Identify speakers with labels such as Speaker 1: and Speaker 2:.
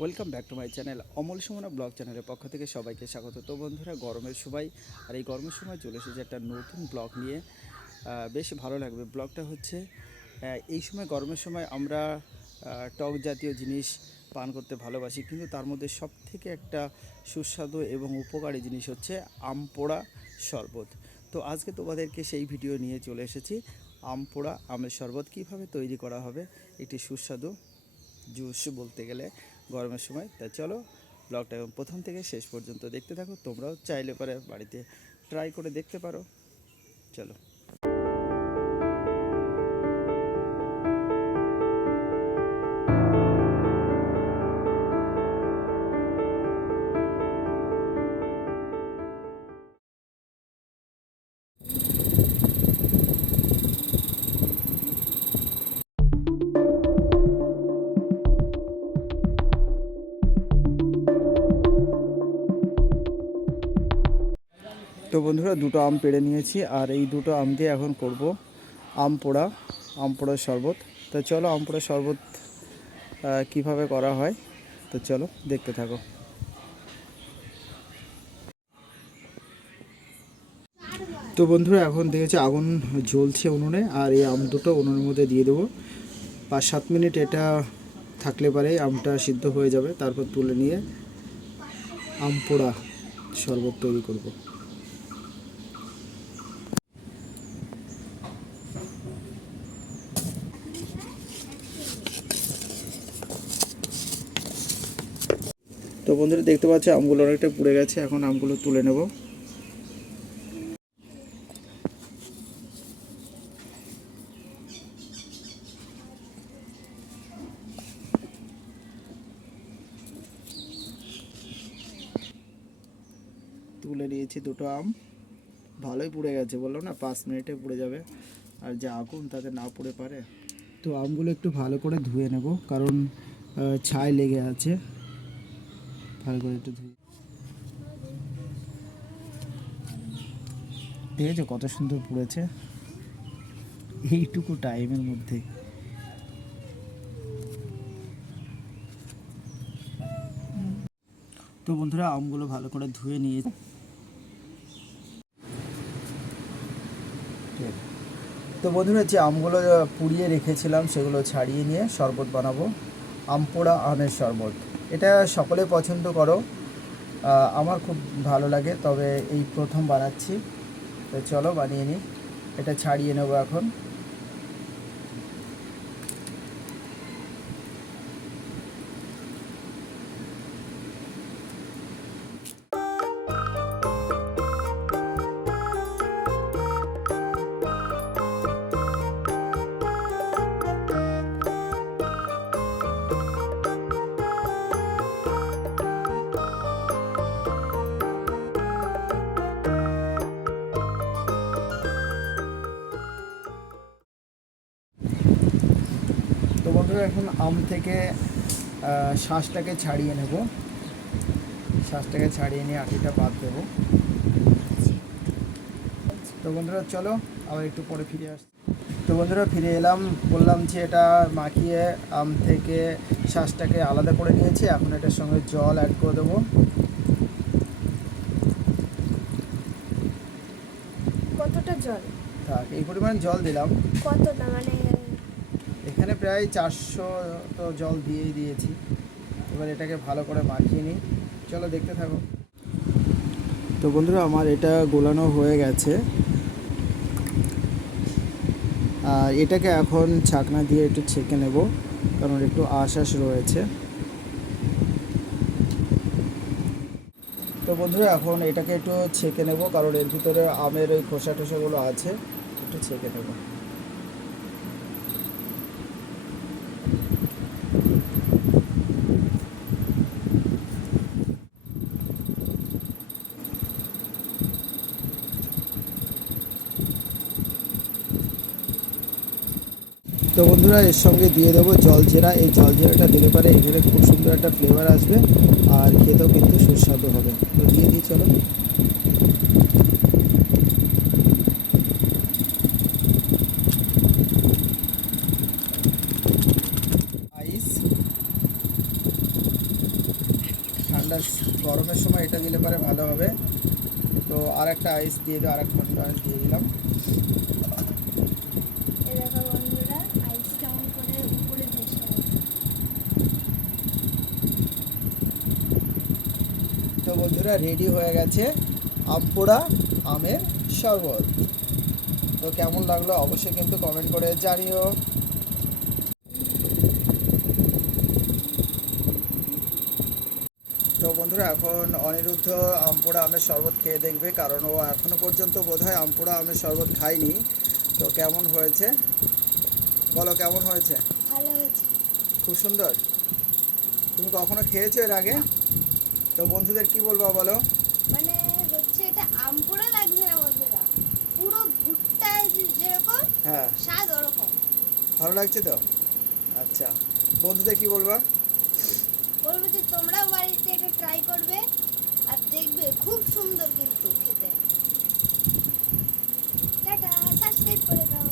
Speaker 1: Welcome back to my channel Amal Sumana blog চ্যানেলের পক্ষ থেকে সবাইকে স্বাগত। তো বন্ধুরা, গরমের সময়, আর এই গরমের সময় চলে এসেছে একটা নতুন ব্লগ নিয়ে। বেশ ভালো লাগবে। ব্লগটা হচ্ছে এই সময় গরমের সময় আমরা টক জাতীয় জিনিস পান করতে ভালোবাসি, কিন্তু তার মধ্যে সব থেকে একটা সুস্বাদু এবং উপকারী জিনিস হচ্ছে আম পোড়া শরবত। তো আজকে তোমাদেরকে সেই ভিডিও নিয়ে চলে এসেছি। আম পোড়া, আমের শরবত কীভাবে তৈরি করা হবে, একটি সুস্বাদু জুস বলতে গেলে। গরমের সময়। তা চলো ব্লগটা এবং প্রথম থেকে শেষ পর্যন্ত দেখতে থাকো, তোমরাও চাইলে পরে বাড়িতে ট্রাই করে দেখতে পারো। চলো। তো বন্ধুরা দুটো আম পেড়ে নিয়েছি আর এই দুটো আম দিয়ে এখন করব আম পোড়া আম পোড়ার শরবত। তো চলো আম পোড়ার শরবত কীভাবে করা হয়? তো চলো দেখতে থাকো। তো বন্ধুরা এখন দেখেছি আগুন জ্বলছে উনুনে আর এই আম দুটো উনুনের মধ্যে দিয়ে দেবো। পাঁচ সাত মিনিট এটা থাকলে পারে আমটা সিদ্ধ হয়ে যাবে। তারপর তুলে নিয়ে আম পোড়া শরবত তৈরি করব। তো বন্ধুরা দেখতে পাচ্ছ, আমগুলো অনেকটা পুড়ে গেছে, এখন আমগুলো তুলে নেব। তুলে নিয়েছি দুটো আম। ভালোই পুড়ে গেছে বলল না, পাঁচ মিনিটে পুড়ে যাবে। আর যে আগুন তাতে না পুড়ে পারে। তো আমগুলো একটু ভালো করে ধুয়ে নেব, কারণ ছাই লেগে আছে। ভালো করে একটু ধুয়ে। দেখেছ কত সুন্দর পুড়েছে। এইটুকু টাইমের মধ্যে। তো বন্ধুরা, আমগুলো ভালো করে ধুয়ে নিয়ে তো বন্ধুরা, যে আমগুলো পুড়িয়ে রেখেছিলাম, সেগুলো ছাড়িয়ে নিয়ে শরবত বানাবো। আম পোড়া আমের শরবত। এটা সকলে পছন্দ করো। আমার খুব ভালো লাগে, তবে এই প্রথম বানাচ্ছি। তো চলো বানিয়ে নিই। এটা ছাড়িয়ে নেব এখন। এখন আম থেকে শ্বাসটাকে ছাড়িয়ে নেব। শ্বাসটাকে ছাড়িয়ে নিয়ে আটিটা বাদ দেবো। তো বন্ধুরা চলো আবার একটু পরে ফিরে আস। তো বন্ধুরা ফিরে এলাম। বললাম যে এটা মাখিয়ে আম থেকে শ্বাসটাকে আলাদা করে নিয়েছি। এখন এটার সঙ্গে জল অ্যাড করে দেবো।
Speaker 2: কতটা জল?
Speaker 1: থাক এই পরিমাণ জল দিলাম।
Speaker 2: কতটা? মানে
Speaker 1: এখানে প্রায় চারশো তো জল দিয়েই দিয়েছি। এবার এটাকে ভালো করে মাখিয়ে নিই। চলো দেখতে থাকো। তো বন্ধুরা, আমার এটা গোলানো হয়ে গেছে। আর এটাকে এখন ছাকনা দিয়ে একটু ছেঁকে নেব, কারণ একটু আশ আশ রয়েছে। তো বন্ধুরা, এখন এটাকে একটু ছেঁকে নেব, কারণ এর ভিতরে আমের ওই খোসা টোসাগুলো আছে, একটু ছেঁকে নেব। তো বন্ধুরা, এর সঙ্গে দিয়ে দেবো জল জিরা এই জল জিরাটা দিলে পরে এখানে খুব সুন্দর একটা ফ্লেভার আসবে, আর খেতেও কিন্তু সুস্বাদু হবে। তো দিয়ে দিই, চলো আইস ঠান্ডার গরমের সময় এটা দিলে পরে ভালো হবে। তো আর একটা আইস দিয়ে দিও আর এক খন্ড আইস দিয়ে দিলাম। তো বন্ধুরা রেডি হয়ে গেছে আমপোড়া আমের শরবত। তো কেমন লাগল অবশ্যই কিন্তু কমেন্ট করে জানিও। বন্ধুরা এখন অনিরুদ্ধ আমপোড়া আমের শরবত খেয়ে দেখবে কারণ ও এখনও পর্যন্ত বোধহয় আমপোড়া আমের শরবত খায়নি। তো কেমন হয়েছে? বলো কেমন হয়েছে?
Speaker 2: ভালো হয়েছে।
Speaker 1: খুব সুন্দর? তুমি কখনো খেয়েছো এর আগে? তো বন্ধুদের কি বলব বলো?
Speaker 2: মানে হচ্ছে এটা আম পুরো লাগছে না বন্ধুরা? পুরো ভুট্টা যেরকম
Speaker 1: হ্যাঁ।
Speaker 2: স্বাদ ওরকম।
Speaker 1: ভালো লাগছে তো? আচ্ছা। বন্ধুদের কি বলবা?
Speaker 2: বলব যে তোমরাও বাড়িতে এটা ট্রাই করবে আর দেখবে খুব সুন্দর কিন্তু খেতে। টাটা সাবস্ক্রাইব করে দাও।